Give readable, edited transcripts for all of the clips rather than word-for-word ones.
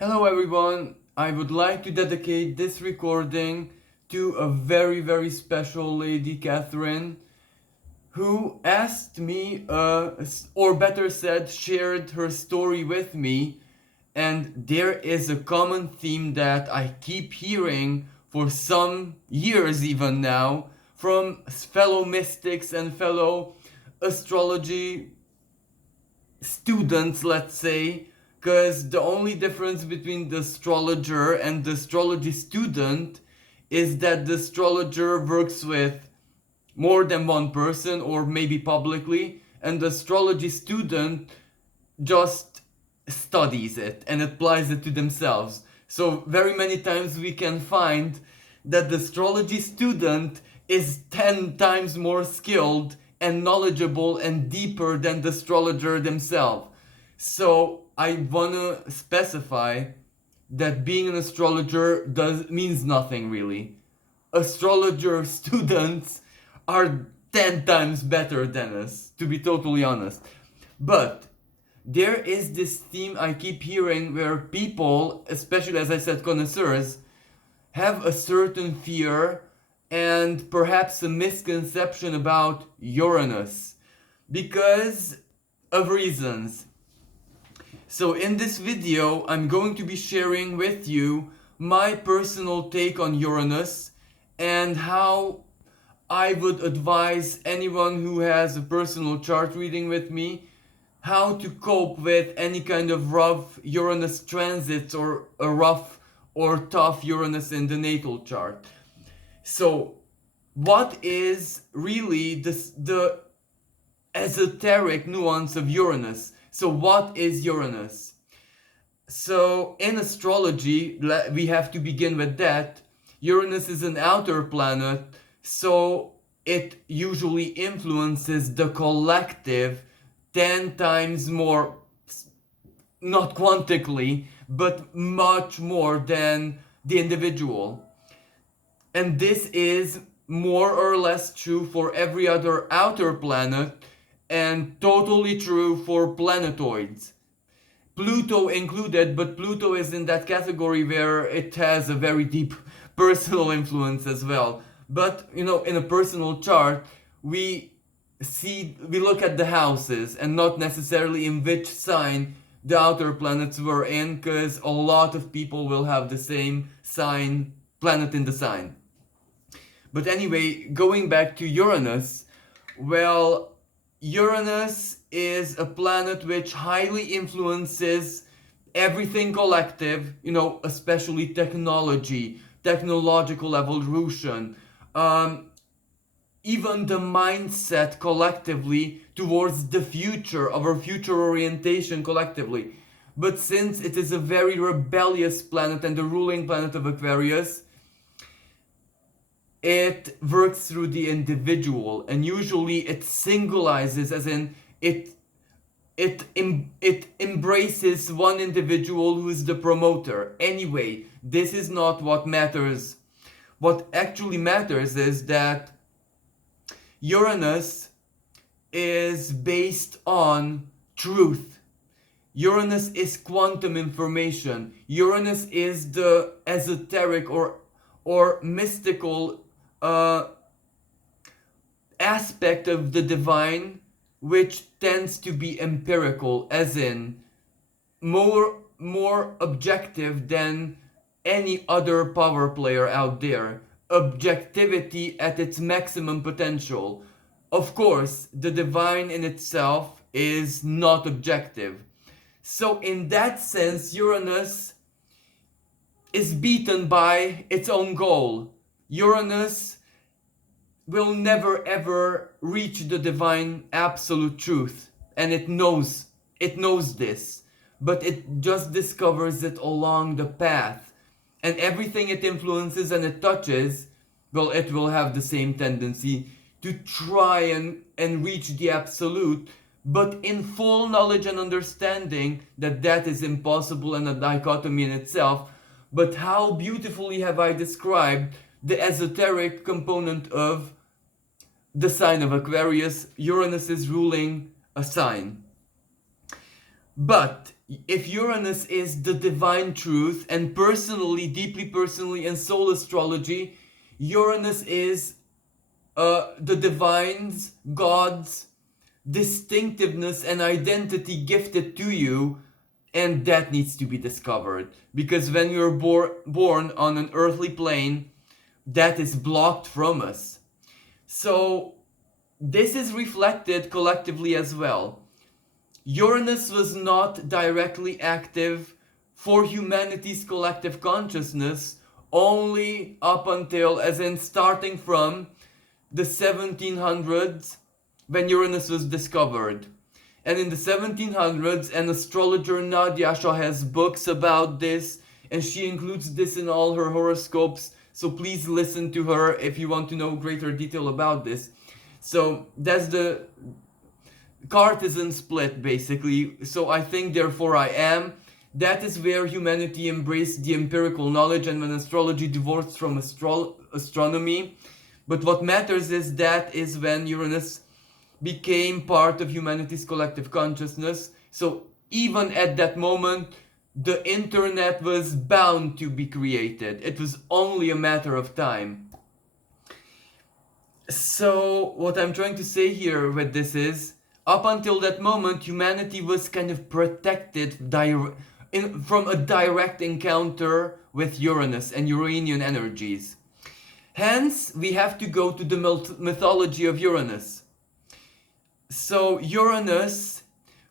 Hello everyone, I would like to dedicate this recording to a very special lady, Catherine, who asked me, or better said, shared her story with me. And there is a common theme that I keep hearing for some years even now from fellow mystics and fellow astrology students, let's say, because the only difference between the astrologer and the astrology student is that the astrologer works with more than one person or maybe publicly, and the astrology student just studies it and applies it to themselves. So very many times we can find that the astrology student is 10 times more skilled and knowledgeable and deeper than the astrologer themselves. So I wanna specify that being an astrologer means nothing really. Astrologer students are 10 times better than us, to be totally honest. But there is this theme I keep hearing where people, especially as I said, connoisseurs, have a certain fear and perhaps a misconception about Uranus because of reasons. So in this video, I'm going to be sharing with you my personal take on Uranus and how I would advise anyone who has a personal chart reading with me how to cope with any kind of rough Uranus transits or a rough or tough Uranus in the natal chart. So, what is really the esoteric nuance of Uranus? So, what is Uranus? So, in astrology, we have to begin with that. Uranus is an outer planet, so it usually influences the collective 10 times more, not quantically, but much more than the individual. And this is more or less true for every other outer planet and totally true for planetoids. Pluto included, but Pluto is in that category where it has a very deep personal influence as well. But in a personal chart, we look at the houses and not necessarily in which sign the outer planets were in, because a lot of people will have the same sign, planet in the sign. But anyway, going back to Uranus, well, Uranus is a planet which highly influences everything collective, especially technology, technological evolution, even the mindset collectively towards the future, of our future orientation collectively. But since it is a very rebellious planet and the ruling planet of Aquarius, it works through the individual, and usually it singulizes, as in it embraces one individual who is the promoter. Anyway, this is not what matters. What actually matters is that Uranus is based on truth. Uranus is quantum information. Uranus is the esoteric or mystical aspect of the divine, which tends to be empirical, as in more objective than any other power player out there. Objectivity at its maximum potential. Of course, the divine in itself is not objective. So in that sense, Uranus is beaten by its own goal. Uranus will never ever reach the divine absolute truth, and it knows this, but it just discovers it along the path, and everything it influences and it touches, well, it will have the same tendency to try and reach the absolute, but in full knowledge and understanding that that is impossible and a dichotomy in itself. But how beautifully have I described the esoteric component of the sign of Aquarius. Uranus is ruling a sign. But if Uranus is the divine truth, and personally, deeply personally, in soul astrology, Uranus is the divine's, God's distinctiveness and identity gifted to you, and that needs to be discovered. Because when you're born on an earthly plane, that is blocked from us. So, this is reflected collectively as well. Uranus was not directly active for humanity's collective consciousness only up until, as in starting from the 1700s when Uranus was discovered. And in the 1700s, an astrologer, Nadia Shah, has books about this, and she includes this in all her horoscopes. So please listen to her if you want to know greater detail about this. So that's the Cartesian split, basically. So I think, therefore I am. That is where humanity embraced the empirical knowledge and when astrology divorced from astronomy. But what matters is that is when Uranus became part of humanity's collective consciousness. So even at that moment, the internet was bound to be created. It was only a matter of time. So what I'm trying to say here with this is, up until that moment, humanity was kind of protected from a direct encounter with Uranus and Uranian energies. Hence, we have to go to the mythology of Uranus. So Uranus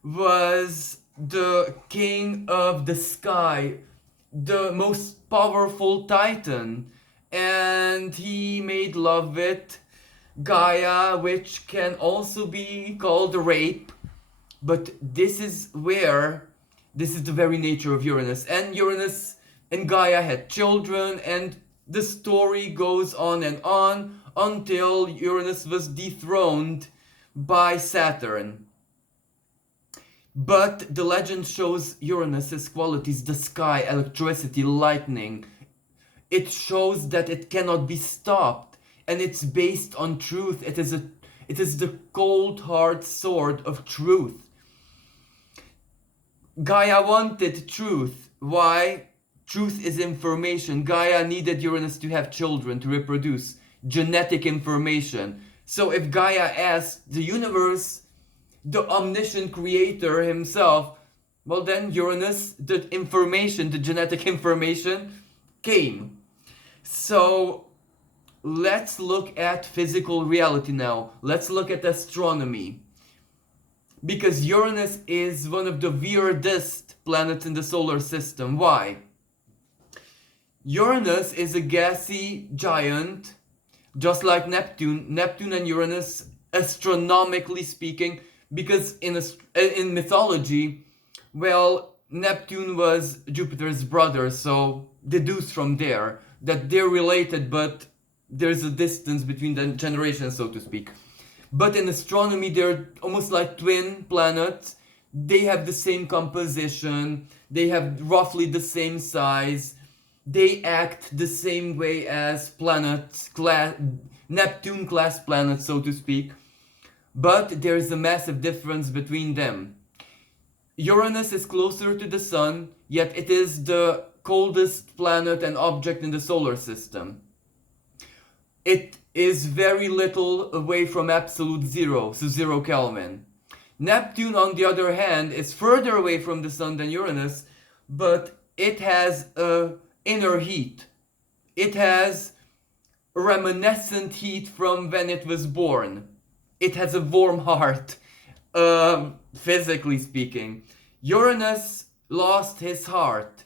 was the king of the sky, the most powerful titan, and he made love with Gaia, which can also be called rape. But this is the very nature of Uranus. And Uranus and Gaia had children, and the story goes on and on until Uranus was dethroned by Saturn. But the legend shows Uranus's qualities: the sky, electricity, lightning. It shows that it cannot be stopped, and it's based on truth. It is the cold hard sword of truth. Gaia wanted truth. Why? Truth is information. Gaia needed Uranus to have children, to reproduce genetic information. So if Gaia asked the universe, the omniscient creator himself, well then Uranus, the information, the genetic information, came. So let's look at physical reality now. Let's look at astronomy. Because Uranus is one of the weirdest planets in the solar system. Why? Uranus is a gassy giant, just like Neptune. Neptune and Uranus, astronomically speaking, because in mythology, well, Neptune was Jupiter's brother, so deduce from there that they're related, but there's a distance between the generations, so to speak. But in astronomy, they're almost like twin planets. They have the same composition, they have roughly the same size, they act the same way as planets, Neptune class planets, so to speak. But there is a massive difference between them. Uranus is closer to the sun, yet it is the coldest planet and object in the solar system. It is very little away from absolute zero, so 0 Kelvin. Neptune, on the other hand, is further away from the sun than Uranus, but it has a inner heat. It has reminiscent heat from when it was born. It has a warm heart, physically speaking. Uranus lost his heart.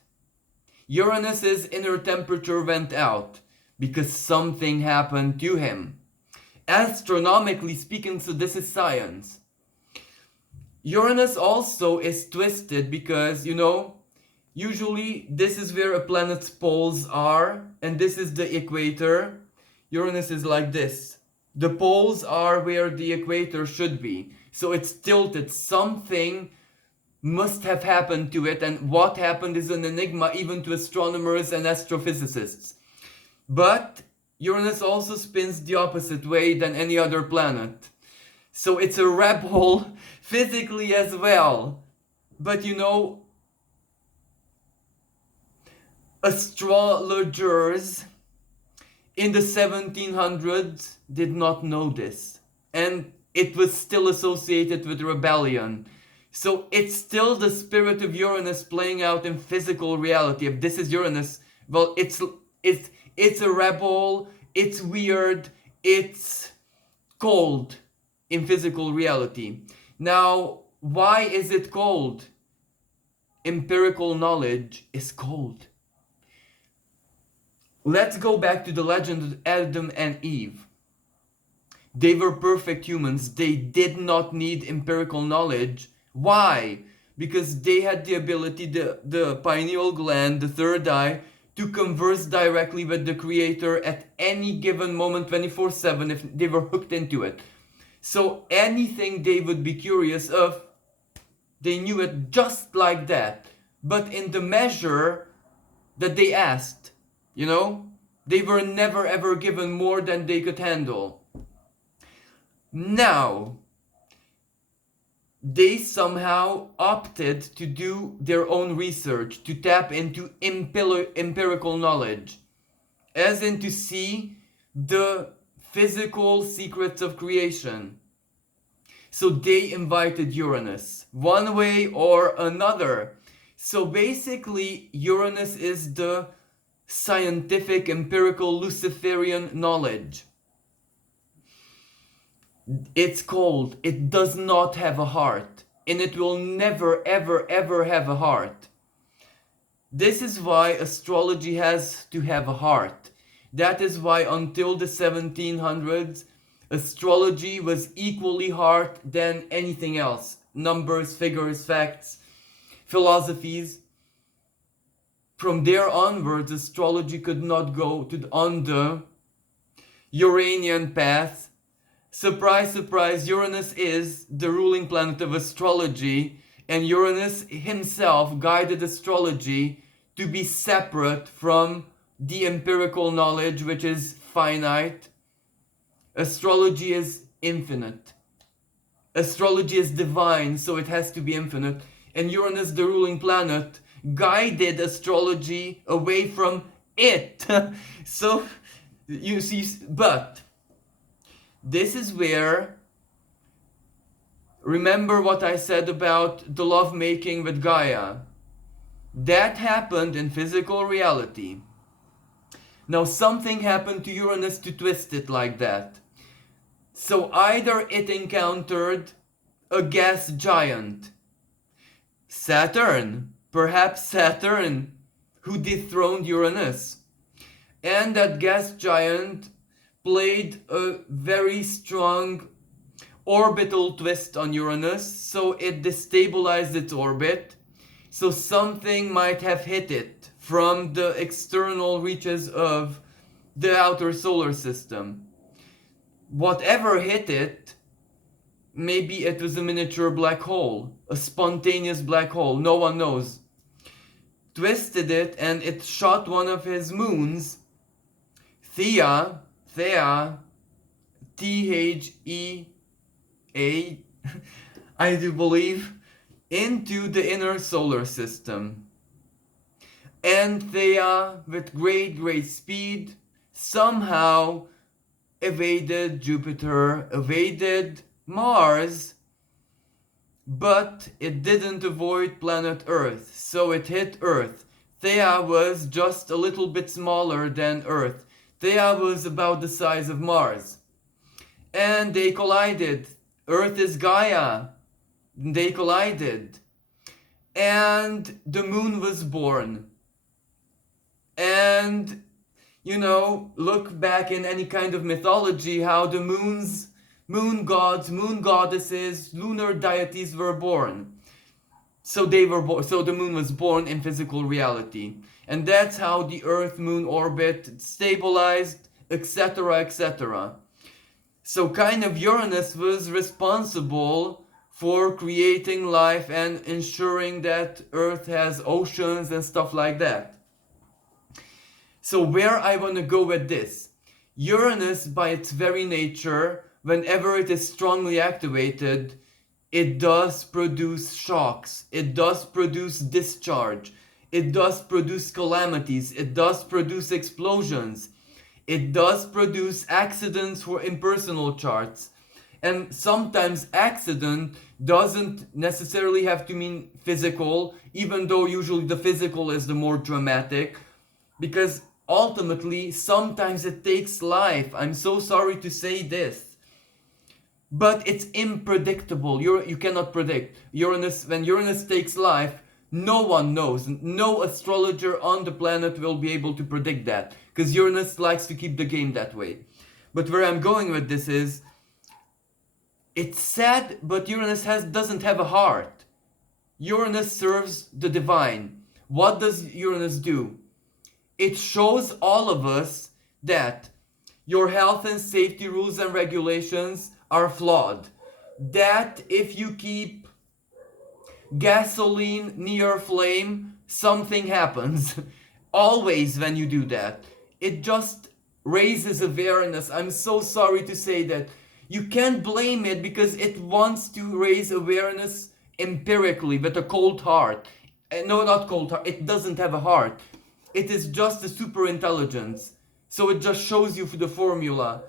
Uranus's inner temperature went out because something happened to him. Astronomically speaking, so this is science. Uranus also is twisted because, usually this is where a planet's poles are, and this is the equator. Uranus is like this. The poles are where the equator should be. So it's tilted. Something must have happened to it, and what happened is an enigma even to astronomers and astrophysicists. But Uranus also spins the opposite way than any other planet. So it's a rebel physically as well. But astrologers in the 1700s did not know this, and it was still associated with rebellion. So it's still the spirit of Uranus playing out in physical reality. If this is Uranus, well, it's a rebel, it's weird, it's cold in physical reality. Now, why is it cold? Empirical knowledge is cold. Let's go back to the legend of Adam and Eve. They were perfect humans. They did not need empirical knowledge. Why? Because they had the ability, the pineal gland, the third eye, to converse directly with the Creator at any given moment, 24/7, if they were hooked into it. So anything they would be curious of, they knew it just like that. But in the measure that they asked, you know? They were never ever given more than they could handle. Now, they somehow opted to do their own research, to tap into empirical knowledge, as in to see the physical secrets of creation. So they invited Uranus, one way or another. So basically, Uranus is the scientific, empirical, Luciferian knowledge. It's cold, it does not have a heart, and it will never ever ever have a heart. This is why astrology has to have a heart. That is why until the 1700s, astrology was equally hard than anything else. Numbers, figures, facts, philosophies. From there onwards, astrology could not go on the Uranian path. Surprise, surprise, Uranus is the ruling planet of astrology, and Uranus himself guided astrology to be separate from the empirical knowledge, which is finite. Astrology is infinite. Astrology is divine, so it has to be infinite. And Uranus, the ruling planet, guided astrology away from it. So, you see, but this is where, remember what I said about the lovemaking with Gaia. That happened in physical reality. Now something happened to Uranus to twist it like that. So either it encountered a gas giant, Saturn, perhaps Saturn, who dethroned Uranus. And that gas giant played a very strong orbital twist on Uranus, so it destabilized its orbit. So something might have hit it from the external reaches of the outer solar system. Whatever hit it, maybe it was a miniature black hole, a spontaneous black hole, no one knows. Twisted it and it shot one of his moons, Thea, Thea, I do believe, into the inner solar system. And Thea, with great speed, somehow evaded Jupiter, evaded Mars, but it didn't avoid planet Earth, so it hit Earth. Thea was just a little bit smaller than Earth. Thea was about the size of Mars. And they collided. Earth is Gaia. They collided. And the moon was born. And, you know, look back in any kind of mythology how the moon gods, moon goddesses, lunar deities were born. So so the moon was born in physical reality. And that's how the Earth-Moon orbit stabilized, etc., etc. So kind of Uranus was responsible for creating life and ensuring that Earth has oceans and stuff like that. So where I want to go with this, Uranus by its very nature, whenever it is strongly activated, it does produce shocks, it does produce discharge, It does produce calamities. It does produce explosions. It does produce accidents for impersonal charts. And sometimes accident doesn't necessarily have to mean physical, even though usually the physical is the more dramatic, because ultimately sometimes it takes life. I'm so sorry to say this, but it's unpredictable. You cannot predict. When Uranus takes life, no one knows. No astrologer on the planet will be able to predict that, because Uranus likes to keep the game that way. But where I'm going with this is, it's sad, but Uranus doesn't have a heart. Uranus serves the divine. What does Uranus do? It shows all of us that your health and safety rules and regulations are flawed. That if you keep gasoline near flame, something happens. Always when you do that. It just raises awareness. I'm so sorry to say that. You can't blame it because it wants to raise awareness empirically with a cold heart. No, not cold heart. It doesn't have a heart. It is just a super intelligence. So it just shows you the formula.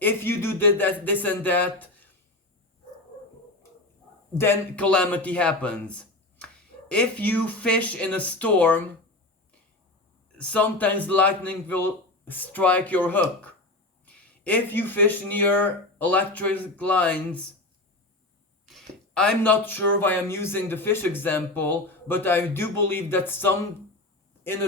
If you do this and that, then calamity happens. If you fish in a storm, sometimes lightning will strike your hook. If you fish near electric lines, I'm not sure why I'm using the fish example, but I do believe that in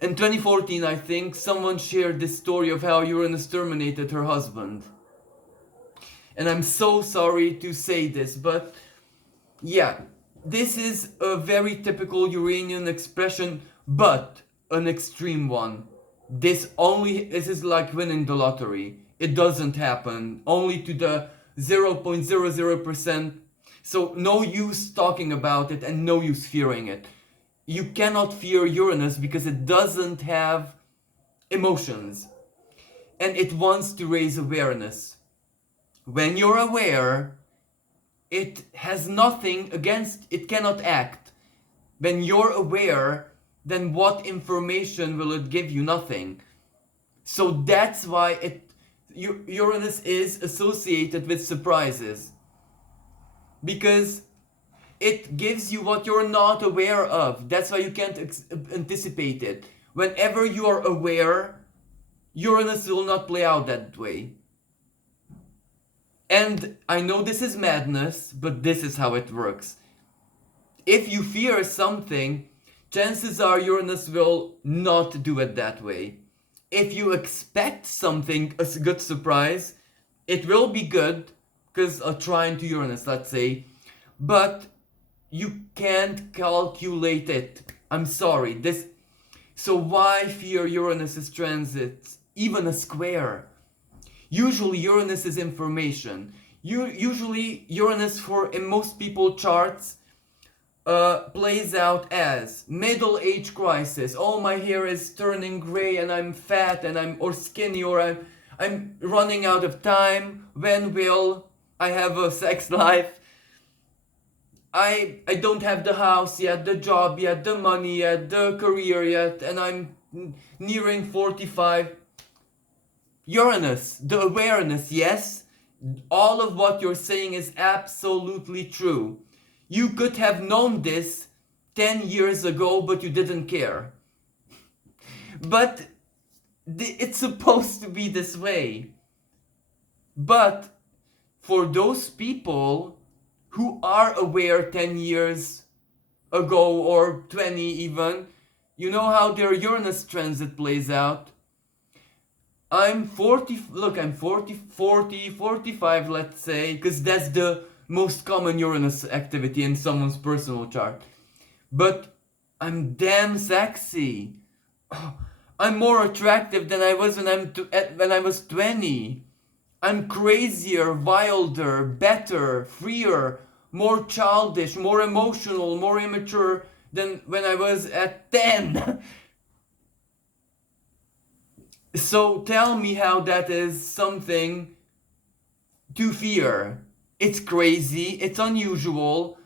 2014 I think, someone shared this story of how Uranus terminated her husband. And I'm so sorry to say this, but yeah, this is a very typical Uranian expression, but an extreme one. This is like winning the lottery. It doesn't happen. Only to the 0.00%. So no use talking about it and no use fearing it. You cannot fear Uranus because it doesn't have emotions. And it wants to raise awareness. When you're aware, it has nothing against, it cannot act. When you're aware, then what information will it give you? Nothing. So that's why Uranus is associated with surprises. Because it gives you what you're not aware of. That's why you can't anticipate it. Whenever you are aware, Uranus will not play out that way. And I know this is madness, but this is how it works. If you fear something, chances are Uranus will not do it that way. If you expect something, a good surprise, it will be good, because a trine to Uranus, let's say, but you can't calculate it. I'm sorry. So why fear Uranus's transits? Even a square. Usually Uranus is information. Usually Uranus in most people charts plays out as middle age crisis. Oh, my hair is turning gray and I'm fat and or skinny, or I'm running out of time. When will I have a sex life? I don't have the house yet, the job yet, the money yet, the career yet, and I'm nearing 45. Uranus, the awareness, yes, all of what you're saying is absolutely true. You could have known this 10 years ago, but you didn't care. But it's supposed to be this way. But for those people who are aware 10 years ago or 20 even, you know how their Uranus transit plays out. I'm 40, 45, let's say, because that's the most common Uranus activity in someone's personal chart. But I'm damn sexy. I'm more attractive than I was when I was 20. I'm crazier, wilder, better, freer, more childish, more emotional, more immature than when I was at 10. So tell me how that is something to fear. It's crazy, it's unusual,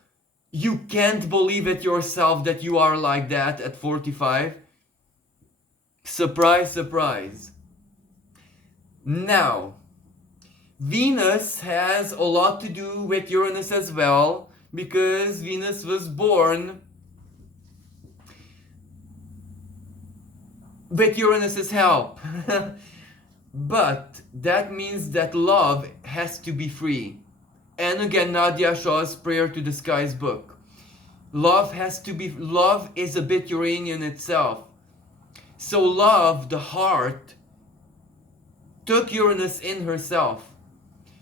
You can't believe it yourself that you are like that at 45. Surprise, surprise. Now, Venus has a lot to do with Uranus as well, because Venus was born with Uranus's help. But that means that love has to be free. And again, Nadia Shaw's Prayer to the Skies book. Love is a bit Uranian itself. So love, the heart, took Uranus in herself.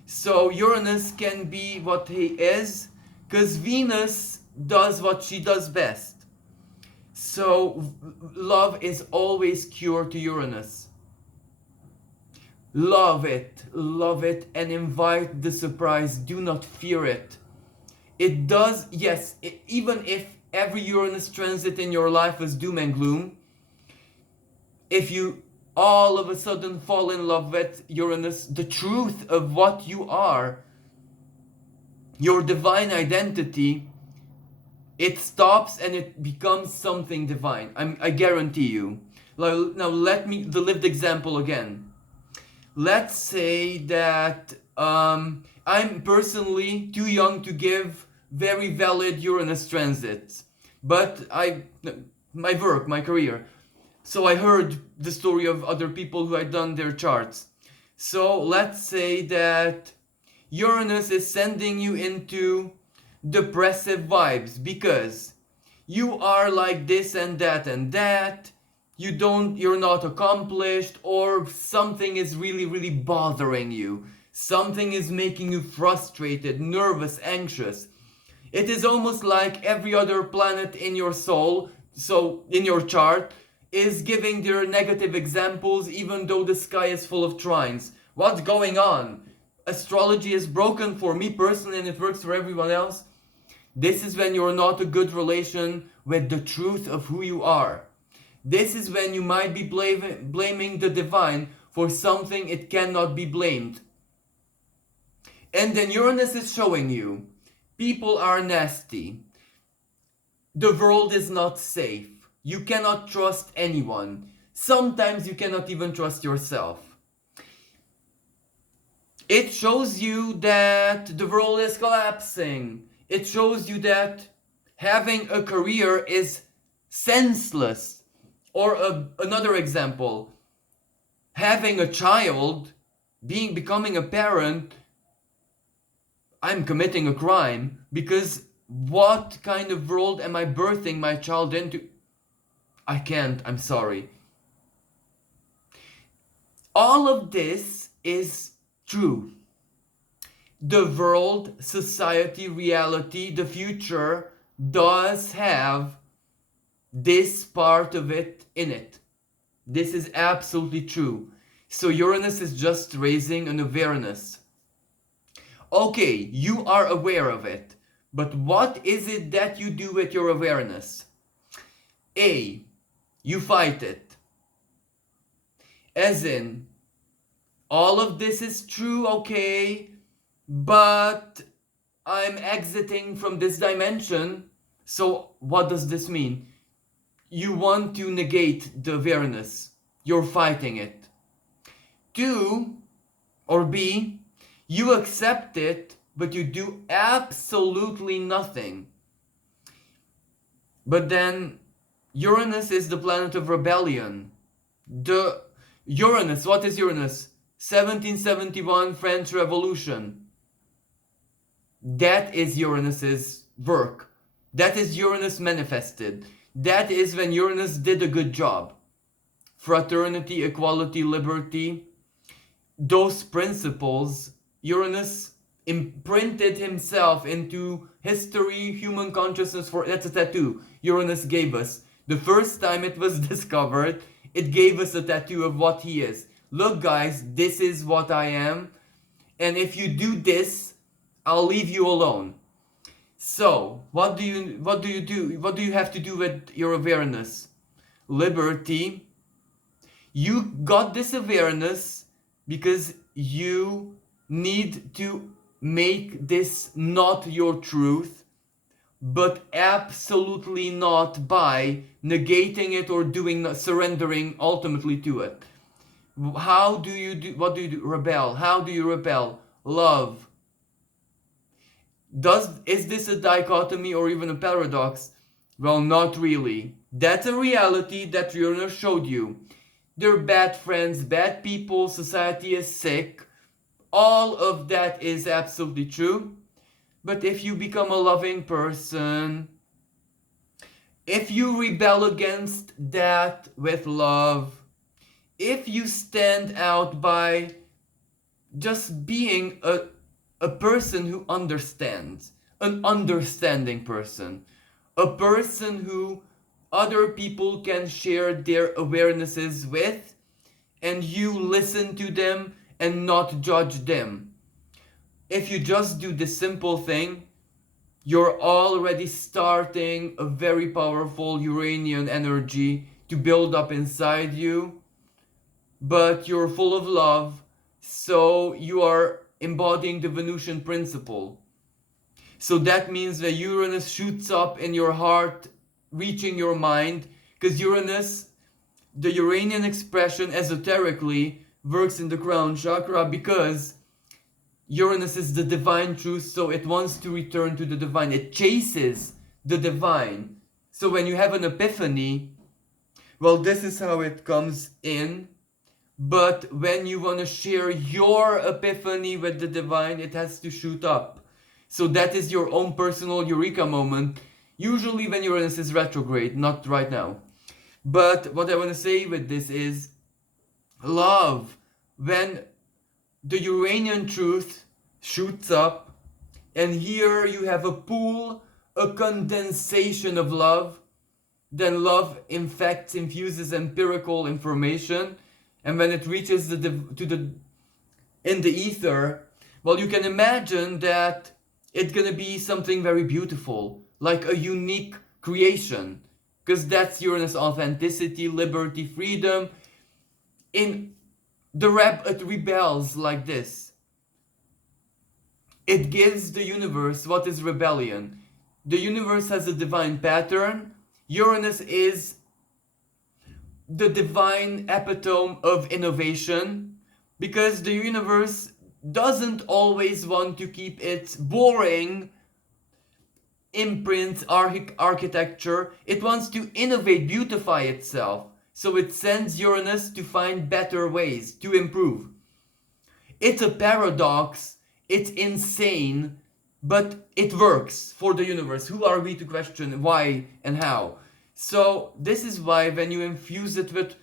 So Uranus can be what he is, because Venus does what she does best. So love is always cure to Uranus. Love it, and invite the surprise. Do not fear it. It does, yes, even if every Uranus transit in your life is doom and gloom, if you all of a sudden fall in love with Uranus, the truth of what you are, your divine identity, it stops and it becomes something divine. I guarantee you. Now let me, the lived example again. Let's say that I'm personally too young to give very valid Uranus transits, but my work, my career. So I heard the story of other people who had done their charts. So let's say that Uranus is sending you into depressive vibes because you are like this and that, you're not accomplished, or something is really bothering you. Something is making you frustrated, nervous, anxious. It is almost like every other planet in your soul, so in your chart, is giving their negative examples even though the sky is full of trines. What's going on? Astrology is broken for me personally and it works for everyone else. This is when you're not a good relation with the truth of who you are. This is when you might be blaming the divine for something it cannot be blamed. And then Uranus is showing you, people are nasty. The world is not safe. You cannot trust anyone. Sometimes you cannot even trust yourself. It shows you that the world is collapsing. It shows you that having a career is senseless. Or another example, having a child, becoming a parent, I'm committing a crime, because what kind of world am I birthing my child into? I can't, I'm sorry. All of this is true. The world, society, reality, the future does have this part of it in it. This is absolutely true. So Uranus is just raising an awareness. Okay, you are aware of it, but what is it that you do with your awareness? A, you fight it. As in, all of this is true, okay, but I'm exiting from this dimension. So what does this mean? You want to negate the awareness. You're fighting it. 2, or B, you accept it, but you do absolutely nothing. But then Uranus is the planet of rebellion. Uranus, what is Uranus? 1771 French Revolution. That is Uranus's work. That is Uranus manifested. That is when Uranus did a good job. Fraternity, equality, liberty. Those principles, Uranus imprinted himself into history, human consciousness. That's a tattoo Uranus gave us. The first time it was discovered, it gave us a tattoo of what he is. Look guys, this is what I am. And if you do this, I'll leave you alone. So, what do you do? What do you have to do with your awareness? Liberty. You got this awareness because you need to make this not your truth, but absolutely not by negating it or surrendering ultimately to it. How do you do? What do you do? Rebel. How do you rebel? Love. Is this a dichotomy or even a paradox? Well, not really. That's a reality that Uranus showed you. They're bad friends, bad people, society is sick. All of that is absolutely true. But if you become a loving person, if you rebel against that with love, if you stand out by just being a person who understands, an understanding person, a person who other people can share their awarenesses with, and you listen to them and not judge them. If you just do this simple thing, you're already starting a very powerful Uranian energy to build up inside you, but you're full of love, so you are embodying the Venusian principle. So that means that Uranus shoots up in your heart, reaching your mind, because Uranus, the Uranian expression esoterically, works in the crown chakra because Uranus is the divine truth, so it wants to return to the divine. It chases the divine. So when you have an epiphany, well, this is how it comes in. But when you want to share your epiphany with the divine, it has to shoot up. So that is your own personal eureka moment. Usually when Uranus is retrograde, not right now. But what I want to say with this is love. When the Uranian truth shoots up, and here you have a pool, a condensation of love, then love in fact infuses empirical information, and when it reaches in the ether, well, you can imagine that it's gonna be something very beautiful, like a unique creation, because that's Uranus authenticity, liberty, freedom. In it rebels like this. It gives the universe what is rebellion. The universe has a divine pattern. Uranus is the divine epitome of innovation, because the universe doesn't always want to keep its boring imprint architecture. It wants to innovate, beautify itself. So it sends Uranus to find better ways to improve. It's a paradox, it's insane, but it works for the universe. Who are we to question why and how? So this is why when you infuse it with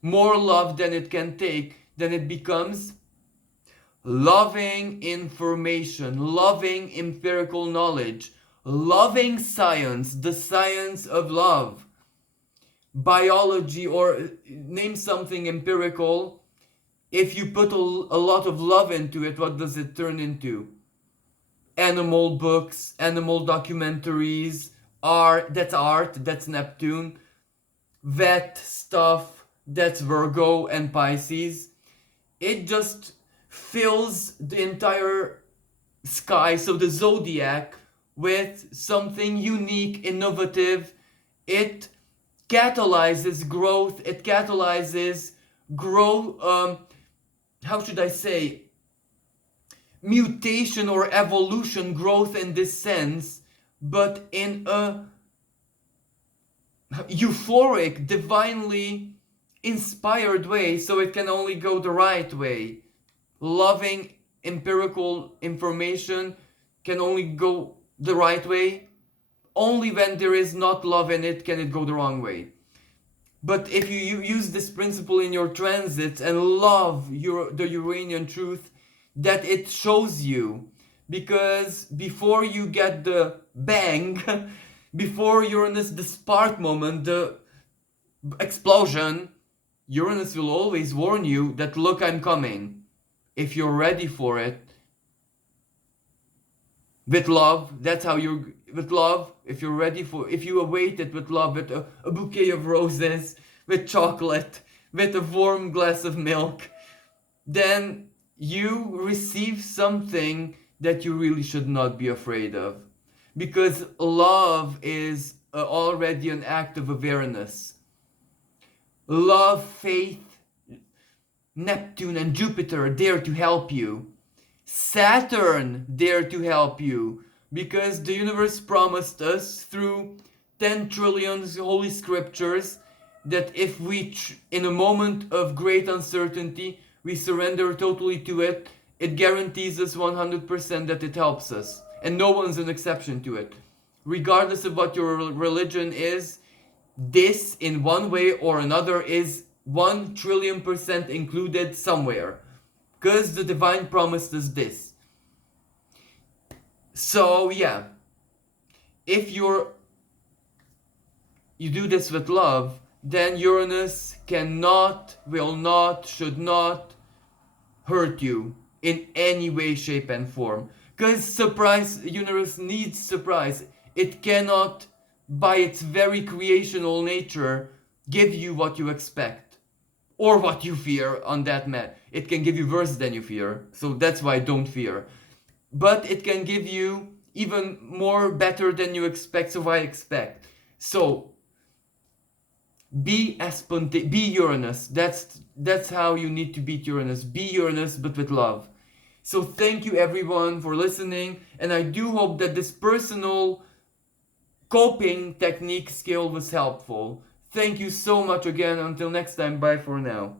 more love than it can take, then it becomes loving information, loving empirical knowledge, loving science, the science of love, biology, or name something empirical. If you put a lot of love into it, what does it turn into? Animal books, animal documentaries, art, that's Neptune. Vet stuff, that's Virgo and Pisces. It just fills the entire sky, so the zodiac, with something unique, innovative. It catalyzes growth, it catalyzes how should I say, mutation or evolution, growth in this sense, but in a euphoric, divinely inspired way, so it can only go the right way. Loving empirical information can only go the right way. Only when there is not love in it can it go the wrong way. But if you use this principle in your transits and love the Uranian truth, that it shows you. Because before you get the bang, before Uranus, the spark moment, the explosion, Uranus will always warn you that, look, I'm coming. If you're ready for it, with love, that's how you, with love, if you're ready for, if you await it with love, with a bouquet of roses, with chocolate, with a warm glass of milk, then you receive something that you really should not be afraid of. because love is already an act of awareness. Love, faith, Neptune and Jupiter dare to help you. Saturn dare to help you, because the universe promised us through 10 trillion holy scriptures that if we, in a moment of great uncertainty, we surrender totally to it, it guarantees us 100% that it helps us. And no one's an exception to it. Regardless of what your religion is, this in one way or another is 1 trillion% included somewhere. Because the divine promised us this. So yeah, if you do this with love, then Uranus cannot, will not, should not hurt you in any way, shape and form. Because surprise, Uranus needs surprise. It cannot, by its very creational nature, give you what you expect. Or what you fear on that matter. It can give you worse than you fear. So that's why don't fear. But it can give you even more better than you expect. So I expect. So be Uranus. That's how you need to beat Uranus. Be Uranus, but with love. So thank you everyone for listening, and I do hope that this personal coping technique skill was helpful. Thank you so much again. Until next time, bye for now.